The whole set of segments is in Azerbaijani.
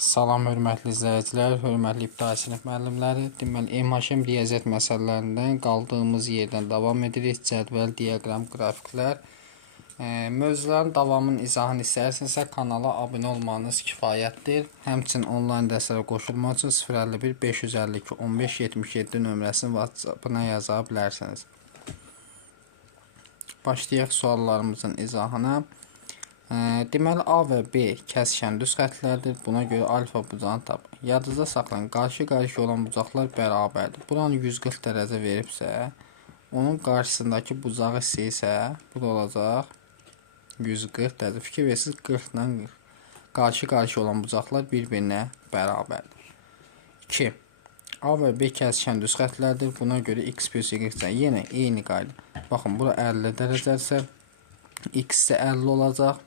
Salam hörmətli izləyicilər, hörmətli ibtidai sinif müəllimləri. Deməli, MHM riyaziyyat məsələlərindən qaldığımız yerdən davam edirik. Cədvəl, diaqram, qrafiklər. Mövzuların davamının izahını istəyirsinizsə kanala abunə olmanız kifayətdir. Həmçinin onlayn dərslərə qoşulmaq üçün 051 552 15 77 nömrəsini WhatsApp-ına yaza bilərsiniz. Başlayaq suallarımızın izahına. Deməli, A və B kəsişən düz xəttlərdir. Buna görə alfa bucağını tapın. Yadınızda saxlayın, qarşı-qarşı olan bucaqlar bərabərdir. Buranı 140 dərəcə veribsə, onun qarşısındakı bucağı isə bu da olacaq 140 dərəcə. Fikir versiniz, 40 ilə 40. Qarşı-qarşı olan bucaqlar bir-birinə bərabərdir. 2. A və B kəsişən düz xəttlərdir. Buna görə x plus y yenə eyni qayda. Baxın, bura 50 dərəcədirsə, x isə 50 olacaq.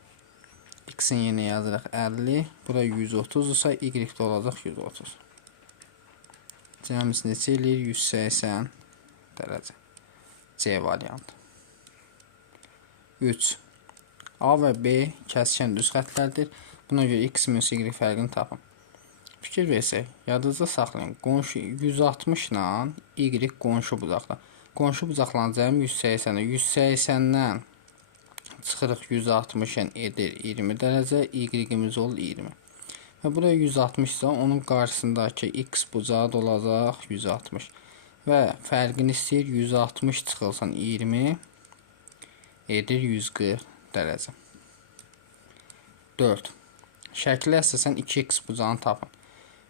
X-in yenə yazırıq 50. Bura 130 ise y də olacaq 130. Cəmisi neçə eləyir? 180 dərəcə. C variantı. 3. A və B kəsişən düz xəttlərdir. Buna görə x minus y fərqini tapın. Fikir versək, yadınızda saxlayın. Qonşu 160 ilə y qonşu bucaqlar. Qonşu bucaqların cəmi 180-dir. 180-dən çıxırıq 160-ın edir 20 dərəcə, y-imiz olur 20. Və buraya 160 ise onun qarşısındakı x bucağı da olacaq 160. Və fərqini istəyir 160 çıxılsın 20 edir 140 dərəcə. 4. Şəklə əsasən 2x bucağını tapın.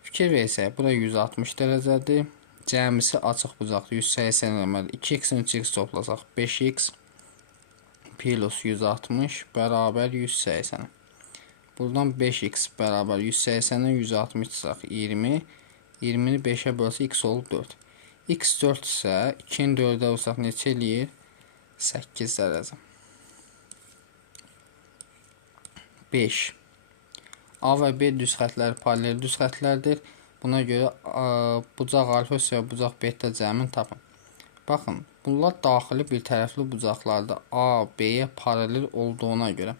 Fikir versək, bura 160 dərəcədir. Cəmisi açıq bucaqdır 180 eləməli. 2x-in 3x toplasaq 5x plus 160 bərabər 180. Buradan 5x bərabər 180-dən 160 çıxaq 20. 20-ni 5-ə bölsə x olur 4. X 4 isə 2-ni 4-ə vursak neçə eləyir? 8 dərəcə. 5. A və B düz xəttləri paralel düz xəttlərdir. Buna görə bucaq alfa və bucaq beta cəmini tapın. Baxın, bunlar daxili bir tərəfli bucaqlarda A, B-yə paralel olduğuna görə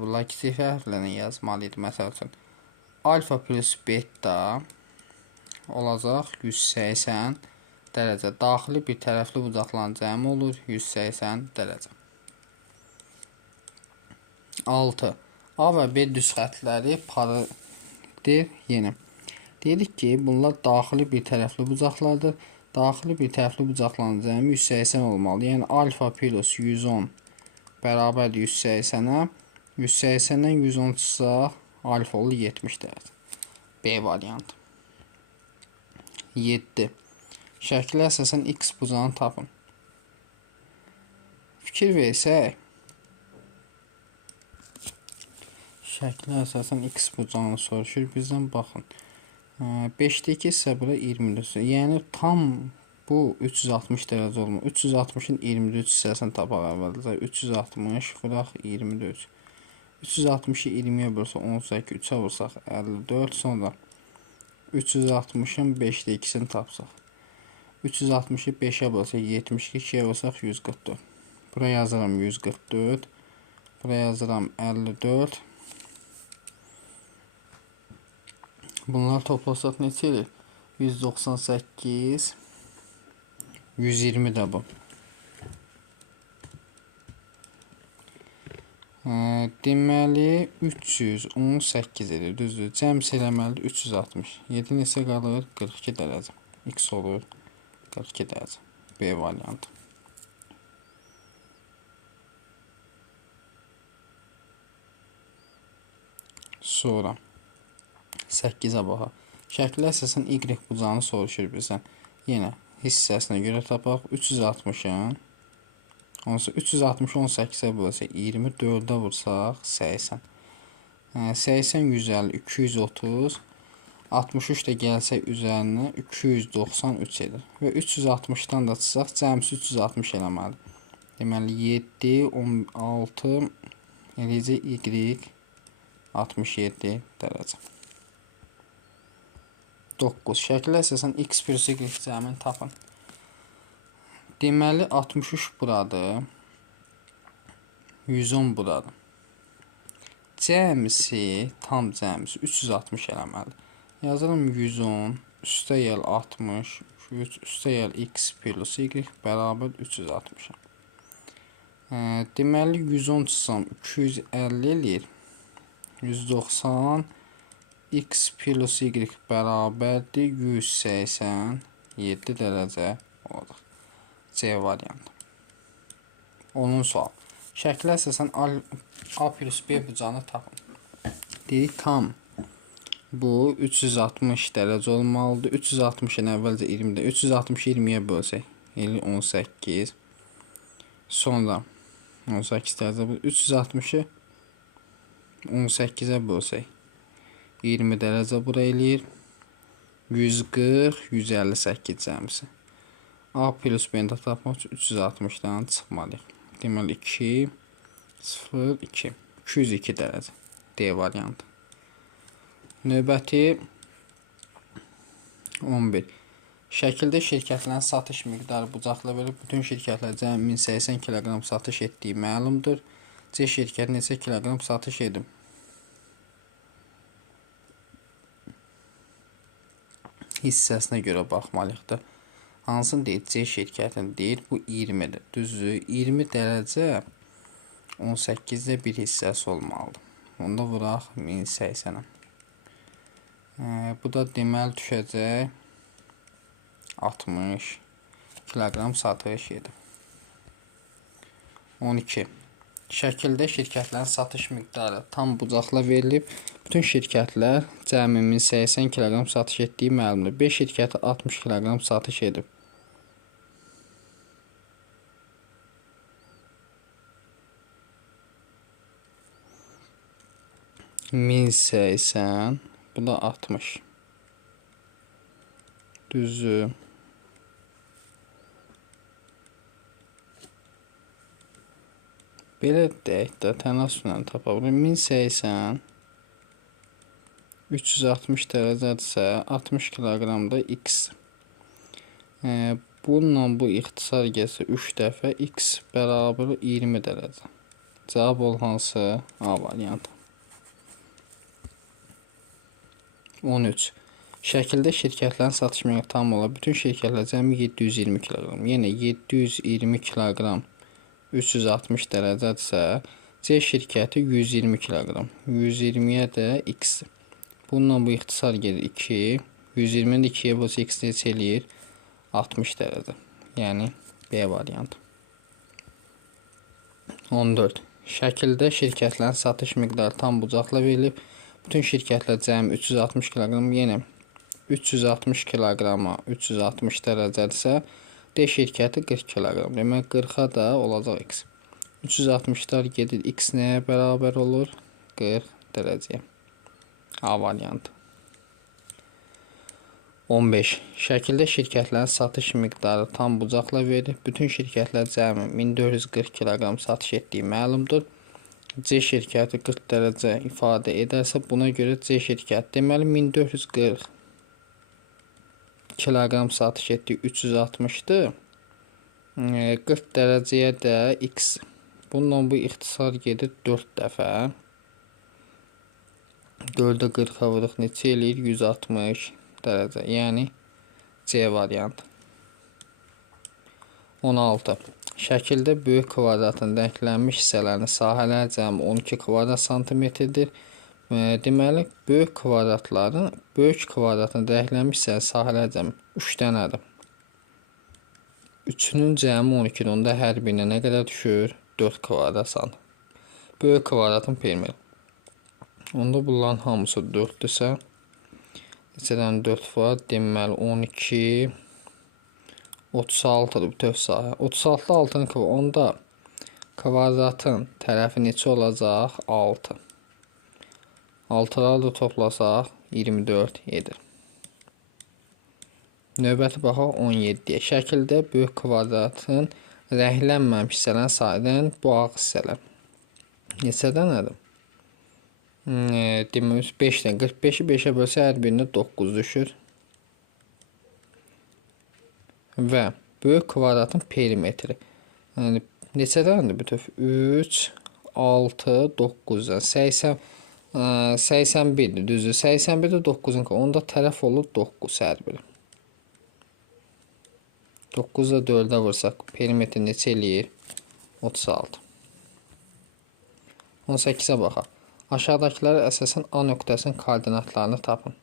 bunlar kiçik hərflərlə yazmalıydı. Məsəl üçün, alfa plus beta olacaq 180 dərəcə. Daxili bir tərəfli bucaqların cəmi olur 180 dərəcə. 6. A və B düz xəttləri paraleldir yenə. Deyirik ki, bunlar daxili bir tərəfli bucaqlardır. Daxili bir tərəfli bucaqların cəmi 180 olmalı. Yəni alfa plus 110 bərabər 180-ə. 180-dən 110 çıxsaq alfa olur 70 dərəcə. B variantı. 7. Şəklə əsasən x bucağını tapın. Fikir versək, şəklə əsasən x bucağını soruşur. Bizdən baxın. 5'də 2 ise bura 24. Yəni tam bu 360 dərəcə olmur. 360'ın 23 hissəsini tapaq əvvəldə. 360 vuraq 23. 360'ı 20'yə bölsə 18, 3'ə vursaq 54. Sonra 360'ın 5'də 2'sini tapsaq. 360'ı 5'ə bölsə 72, 2'yə vursaq 144. Bura yazıram 144. Bura yazıram 54. Bunlar toplasaq neçə edir? 198, 120 də bu. Deməli 318 edir, düzdür. Cəmsi eləməlidir 360. 7 neçə qalır? 42 dərəcə. X olur 42 dərəcə. B variantı. Sonra 8'ə baxaq. Şəklə əsasən y bucağını soruşur bizdən. Yenə hissəsinə görə tapaq. 360-ın 360 18-ə bölsə 24-də vursaq 80. 80 150 230 63 də gəlsək üzərinə 293 edir. Və 360-dan da çıxsaq cəmsi 360 eləməlidir. Deməli 7 16 eləyəcək y 67 dərəcə. 9. Şəklə əsasən x plus y cəmini tapın. Deməli 63 buradır. 110 buradır. Cəmsi, tam cəmsi 360 eləməlidir. Yazalım 110 üstə yel 60 üstə yel x plus y bərabər 360. Deməli 110 çıxsam 250 eləyir. 190 x plus y bərabərdir 187 dərəcə olacaq. C variantı. 10-cu sual. Şəklə əsasən A plus B bucağını tapın. Dedik tam. Bu 360 dərəcə olmalıdır. 360-ın əvvəlcə 20-də 360 20-yə bölsək 18. Sonra 18 dərəcə 360-ı 18-ə bölsək 20 dərəcə bura eləyir. 140 158 cəmsi. A plus B-ni tapmaq üçün 360-dan çıxmalıyıq. Deməli 2 0 2 202 dərəcə. D variantı. Növbəti 11. Şəkildə şirkətlərin satış miqdarı bucaqla verib, bütün şirkətlər cəmi 1080 kiloqram satış etdiyi məlumdur. C şirkəti neçə kiloqram satış edib? Hissəsinə görə baxmalıyıq. Hansını deyir? C şirkətini deyir. Bu 20-dir. Düzdür. 20 dərəcə 18-də bir hissəsi olmalıdır. Onda vuraq 1080-ə. Bu da deməli düşəcək 60 kiloqram satış edib. 12. Şəkildə şirkətlərin satış miqdarı tam bucaqla verilib. Bütün şirkətlər cəmi 1080 kiloqram satış etdiyi məlumdur. 5 şirkəti 60 kiloqram satış edib. $1080, bu da 60. Düzü. Belə deyək də, tənasüblə tapa bilərik. 1080 360 dərəcədirsə 60 kiloqramda x. Bununla bu ixtisar gəlsə 3 dəfə x bərabər 20 dərəcə. Cavab ol hansı? A variantı. 13. Şəkildə şirkətlərin satış miqdarı tam olaraq bütün şirkətlər cəmi 720 kiloqram. Yəni 720 kiloqram 360 dərəcədirsə, C şirkəti 120 kiloqram. 120-yə də x. Bununla bu ixtisar gedir 2. 120-ni 2-yə bölsə x neçə eləyir? 60 dərəcə. Yəni B variantı. 14. Şəkildə şirkətlərin satış miqdarı tam bucaqla verilib. Bütün şirkətlər cəmi 360 kiloqram, yəni 360 kiloqrama 360 dərəcədirsə, D şirkəti 40 kiloqram. Demək 40-a da olacaq x. 360-lar gedir, x nəyə bərabər olur? 40 dərəcəyə. A variantı. 15. Şəkildə şirkətlərin satış miqdarı tam bucaqla verilib. Bütün şirkətlər cəmi 1440 kiloqram satış etdiyi məlumdur. C şirkəti 40 dərəcə ifadə edərsə, buna görə C şirkəti deməli 1440 kiloqram satış etdiyi 360-dır. 40 dərəcəyə də x. Bununla bu ixtisar gedir 4 dəfə. 4-ə 40-a vuruq neçə eləyir? 160 dərəcə. Yəni C variantı. 16. Şəkildə böyük kvadratın rənglənmiş hissələrinin sahələri cəmi 12 kvadrat santimetrdir. Deməli, böyük kvadratın rənglənmiş hissələrinin sahələri cəmi 3 dənədir. 3-ünün cəmi 12-dir. Onda hər birinə nə qədər düşür? 4 kvadrat santim. Böyük kvadratın perimeri. Onda bunların hamısı 4-dürsə, neçədən 4 var? Deməli 12 36-dır bütöv sahə. 36-da 6-nın kvadratı. Onda kvadratın tərəfi neçə olacaq? 6. 6-ları da toplasaq 24 edir. Növbəti baxaq 17-yə. Şəkildə böyük kvadratın rənglənməmiş hissələrin sayıdan bu ağ hissələr. Neçə dənədir? Demək 5-dən 45-i 5-ə bölsə hər birinə 9 düşür. Və böyük kvadratın perimetri. Yəni neçə dənədir bütöv? 3 6 9-dan 80 81-dir, düzdür. 81-də 9-un onda tərəf olur 9 hər biri. 9-da 4-ə vursaq perimetr neçə eləyir? 36. 18-ə baxaq. Aşağıdakilərə əsasən A nöqtəsinin koordinatlarını tapın.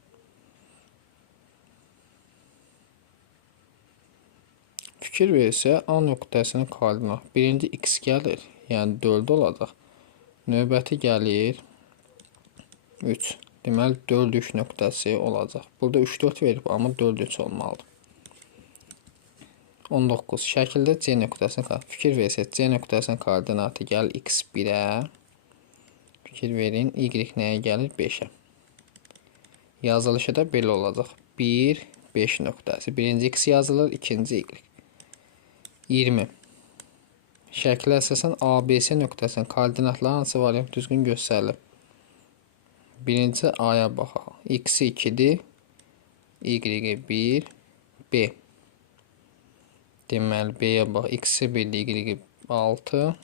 Fikir verirsə A nöqtəsinin koordinatı birinci x gəlir, yəni 4 olacaq. Növbəti gəlir 3. Deməli 4-3 nöqtəsi olacaq. Burada 3-4 verib, amma 4-3 olmalıdır. 19. Şəkildə C nöqtəsinin fikir versək, C nöqtəsinin koordinatı gəlir x1-ə. Fikir verin, y nəyə gəlir? 5-ə. Yazılışı da belə olacaq. 1, 5 nöqtəsi. Birinci x yazılır, ikinci y. 20. Şəklə əsasən ABC nöqtəsinin koordinatları hansı variant düzgün göstərilir? Birinci A-ya baxaq. X 2-dir, Y 1, B. Deməli B-yə bax. X 1, Y 6,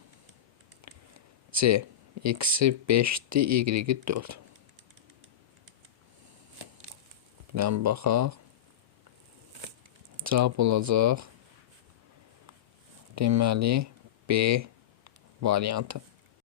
C. X 5-dir, Y 4. Bilən baxaq. Cavab olacaq. Deməli B variantı.